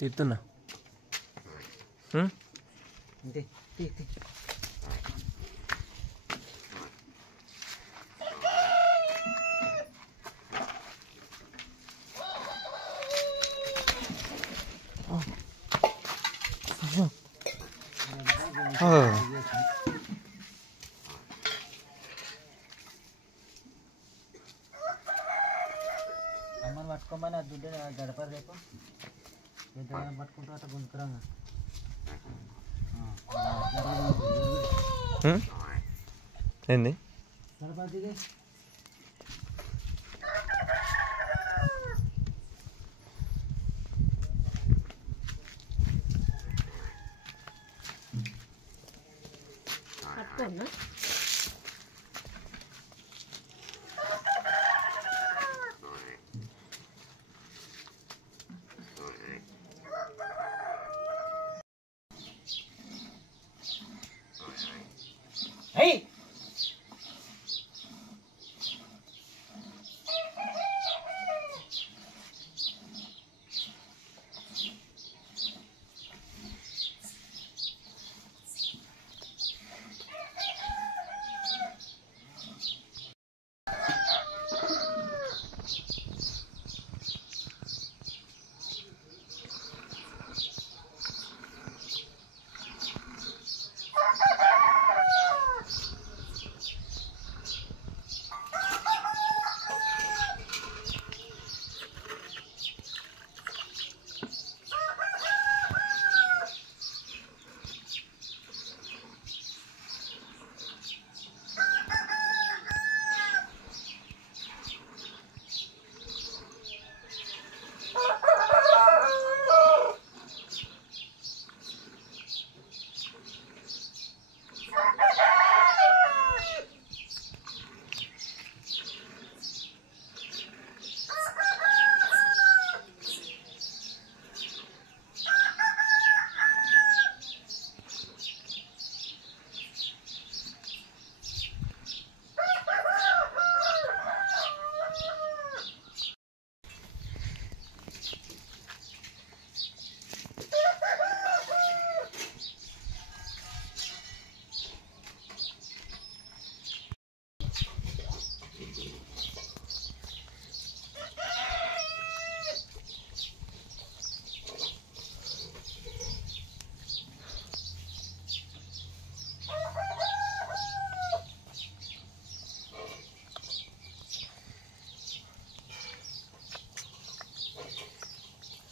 తీస్తున్నా అంతే తీ అమ్మని పట్టుకోమని అది దుడ్డే గడపరు రేపు పెద్దగా పట్టుకుంటూ అట్లా గుంజుకురాగా ఏంది గడపదిగే పట్టుకోనా Hey!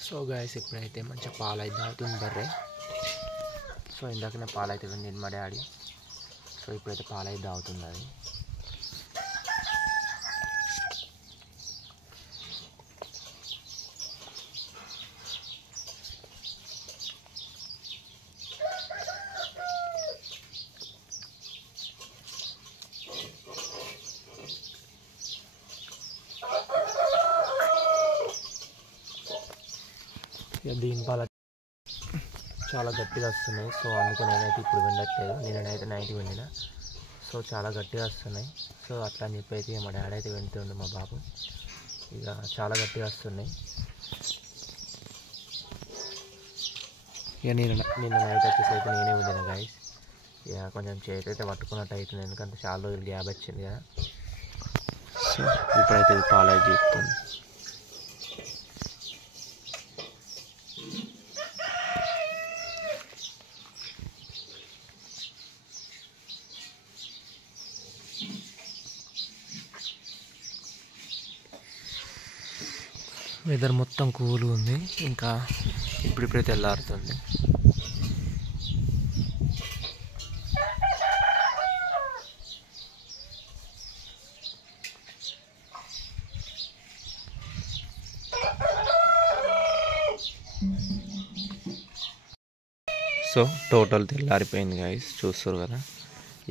సో గాయస్ ఇప్పుడైతే మంచిగా పాలు అయితే తాగుతుంది బర్రె. సో ఇందాకనే పాలు అయితే విండింది మా డాడీ. సో ఇప్పుడైతే పాలు అయితే తాగుతుంది అది. దీని పాలు చాలా గట్టిగా వస్తున్నాయి. సో అందుకే నేనైతే ఇప్పుడు వినట్లేదు. నేనైతే నైట్ విండిన. సో చాలా గట్టిగా వస్తున్నాయి. సో అట్లా అని చెప్పి అయితే మా డాడీ అయితే వింటుండే మా బాబు. ఇక చాలా గట్టిగా వస్తున్నాయి. ఇక నిన్న నైట్ వచ్చేసి అయితే నేనే విండిన గాయస్. ఇక కొంచెం చేతి అయితే పట్టుకున్నట్టు అవుతుంది, ఎందుకంటే చాలా రోజులు గ్యాప్ వచ్చింది కదా. సో ఇప్పుడైతే పాలు అయితే చెప్తుంది. వెదర్ మొత్తం కూల్ ఉంది. ఇంకా ఇప్పుడిప్పుడే తెల్లారుతుంది. సో టోటల్ తెల్లారిపోయింది గాయస్, చూస్తారు కదా.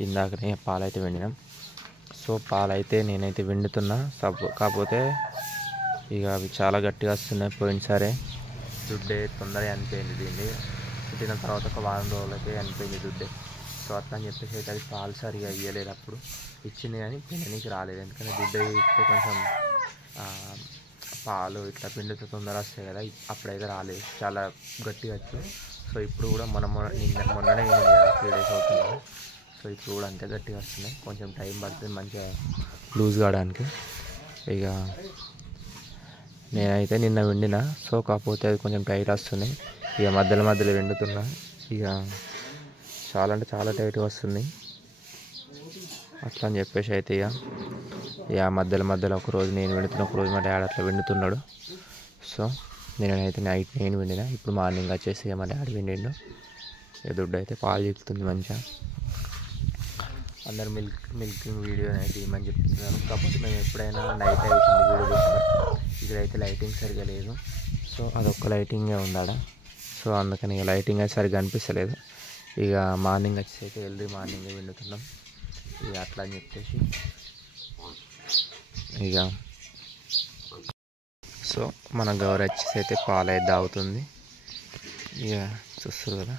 ఇందాకనే పాలైతే వెండినాం. సో పాలైతే నేనైతే వెండుతున్నా. కాకపోతే ఇక అవి చాలా గట్టిగా వస్తున్నాయి. పోయినసారే దుడ్డే తొందరగా అనిపోయింది. దీన్ని పుట్టిన తర్వాత ఒక వారం రోజులకే అనిపోయింది దుడ్డే. సో అట్లా అని చెప్పేసి అయితే అది పాలు సరిగా ఇవ్వలేదు. అప్పుడు ఇచ్చింది కానీ పిల్లనికి రాలేదు. ఎందుకంటే దుడ్డే ఇస్తే కొంచెం పాలు ఇట్లా పిండితో తొందర వస్తాయి కదా, అప్పుడైతే రాలేదు, చాలా గట్టిగా వచ్చు. సో ఇప్పుడు కూడా మొన్ననే అయింది కదా, 3 days అవుతుంది కదా. సో ఇప్పుడు కూడా అంతే గట్టిగా వస్తున్నాయి, కొంచెం టైం పడుతుంది మంచిగా లూజ్ కావడానికి. ఇక నేనైతే నిన్న వండిన, సో కాకపోతే అది కొంచెం టైట్ వస్తుంది. ఇక మధ్యలో వండుతున్నా. ఇక చాలా అంటే చాలా టైట్గా వస్తుంది. అట్లా అని చెప్పేసి అయితే ఇక మధ్యలో ఒకరోజు నేను వండుతున్నా, ఒకరోజు మా డాడీ అట్లా వండుతున్నాడు. సో నేనైతే నైట్ నేను వండిన, ఇప్పుడు మార్నింగ్ వచ్చేసి మా డాడీ వండిండు. ఇక దుడ్డు అయితే పాలు చెప్తుంది మంచిగా. అందరు మిల్కింగ్ వీడియో అయితే ఏమని చెప్తున్నారు. కాకపోతే మేము ఎప్పుడైనా నైట్ అవుతుంది వీడియో చూస్తాం. ఇక్కడైతే లైటింగ్ సరిగా లేదు, సో అదొక్క లైటింగే ఉందాడ. సో అందుకని ఇక లైటింగ్ అయితే సరిగ్గా అనిపిస్తలేదు. ఇక మార్నింగ్ వచ్చేసి అయితే ఎర్లీ మార్నింగే వండుతున్నాం. ఇక అట్లా అని చెప్పేసి ఇక సో మన గౌరవ వచ్చేసి అయితే పాలు అయితే తాగుతుంది. ఇక చూస్తారు కదా.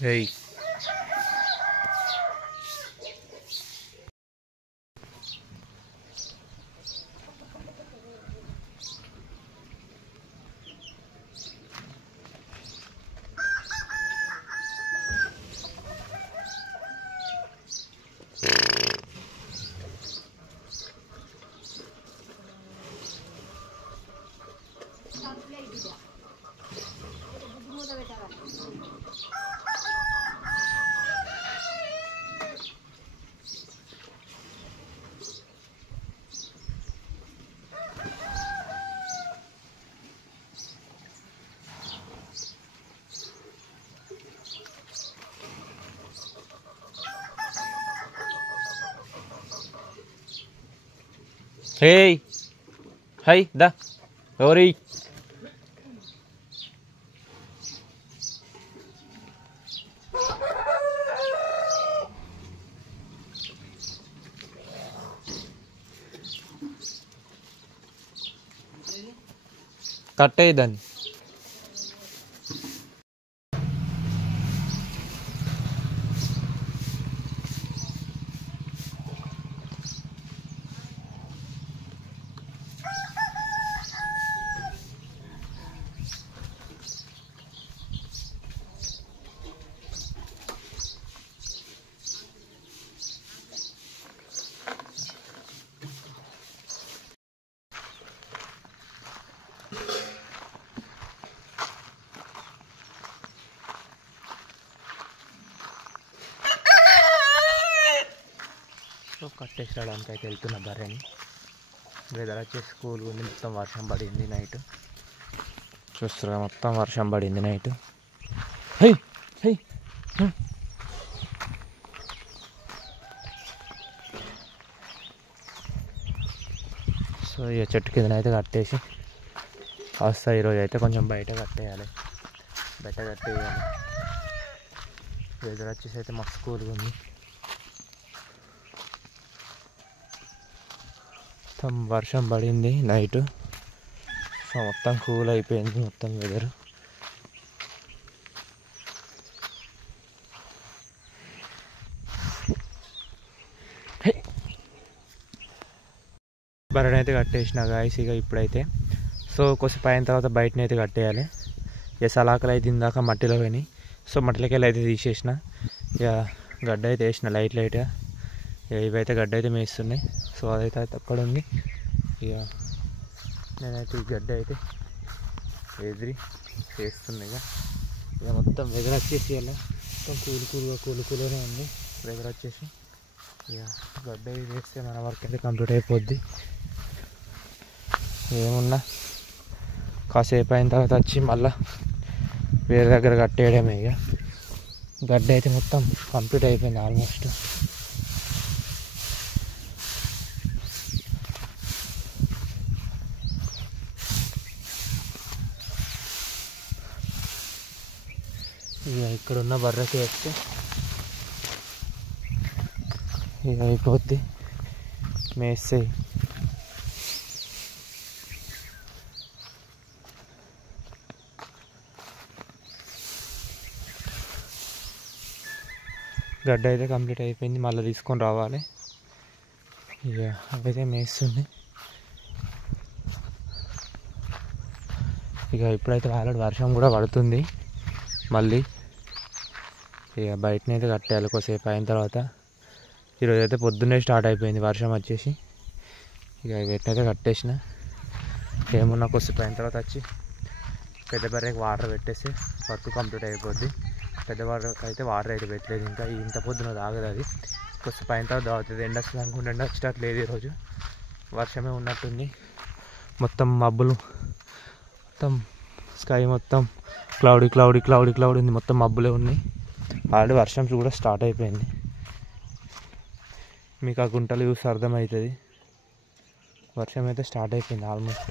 Hey. Hey, hey, da, Gauri. కట్టే దాన్ని. సో కట్టేసి రావడానికి అయితే వెళ్తున్న బర్రెని. వెదర్ వచ్చేసి స్కూల్ ఉంది, మొత్తం వర్షం పడింది నైట్. చూస్తున్నా మొత్తం వర్షం పడింది నైట్. హై హై సో ఇక చెట్టు కిందనైతే కట్టేసి వస్తా. ఈరోజు అయితే కొంచెం బయట కట్టేయాలి. వెదర్ వచ్చేసి అయితే మస్తు కూల్గా ఉంది. మొత్తం వర్షం పడింది నైట్, సో మొత్తం కూల్ అయిపోయింది మొత్తం వెదర్. బర్రెనైతే కట్టేసిన గాయస్. ఇక ఇప్పుడైతే సో కొద్దిసేపు అయిన తర్వాత బయటనైతే కట్టేయాలి. ఇక సలాకలు అయితే ఇందాక మట్టిలో పోయినాయి, సో మట్టిలోకి వెళ్ళి అయితే తీసేసిన. ఇక గడ్డ అయితే వేసిన లైట్గా. ఇక ఇవైతే గడ్డ అయితే మేస్తున్నాయి, సో అదైతే అక్కడ ఉంది. ఇక నేనైతే ఈ గడ్డ అయితే ఎదిరి వేస్తున్నాయి. ఇక మొత్తం వెదర్ వచ్చేసి అలా మొత్తం కూలుగానే ఉంది వెదర్ వచ్చేసి. ఇక గడ్డ వేస్తే మన వర్క్ అయితే కంప్లీట్ అయిపోద్ది. ఏమున్నా కాసేపు అయిన తర్వాత వచ్చి మళ్ళీ వేరే దగ్గర కట్టేయడమే. ఇక గడ్డ అయితే మొత్తం కంప్లీట్ అయిపోయింది ఆల్మోస్ట్. ఇక ఇక్కడ ఉన్న బర్రెకి వేస్తే ఇక అయిపోద్ది, మేస్తాయి. గడ్డ అయితే కంప్లీట్ అయిపోయింది, మళ్ళీ తీసుకొని రావాలి. ఇక అవైతే మేస్తుంది. ఇక ఇప్పుడైతే ఆల్రెడీ వర్షం కూడా పడుతుంది. మళ్ళీ ఇక బయటనైతే కట్టేయాలి కొద్దిసేపు అయిన తర్వాత. ఈరోజు అయితే పొద్దున్నే స్టార్ట్ అయిపోయింది వర్షం వచ్చేసి. ఇక వీటినైతే కట్టేసిన, ఏమున్నా కొద్దిసేపు అయిన తర్వాత వచ్చి పెద్ద బర్రెకి వాటర్ పెట్టేస్తే వర్క్ కంప్లీట్ అయిపోద్ది. పెద్ద బర్రెకి అయితే వాటర్ అయితే పెట్టలేదు, ఇంకా ఇంత పొద్దున తాగదు అది. కొద్దిసేపు అయిన తర్వాత తాగుతుంది. ఎండ వస్తుంది అనుకుంటే ఎండ వచ్చేటట్టు లేదు ఈరోజు, వర్షమే ఉన్నట్టుంది. మొత్తం మబ్బులు, మొత్తం స్కై మొత్తం క్లౌడీ ఉంది, మొత్తం మబ్బులే ఉన్నాయి. ఆల్రెడీ వర్షం కూడా స్టార్ట్ అయిపోయింది. మీకు ఆ గుంటలు చూసి అర్థమవుతుంది, వర్షం అయితే స్టార్ట్ అయిపోయింది ఆల్మోస్ట్.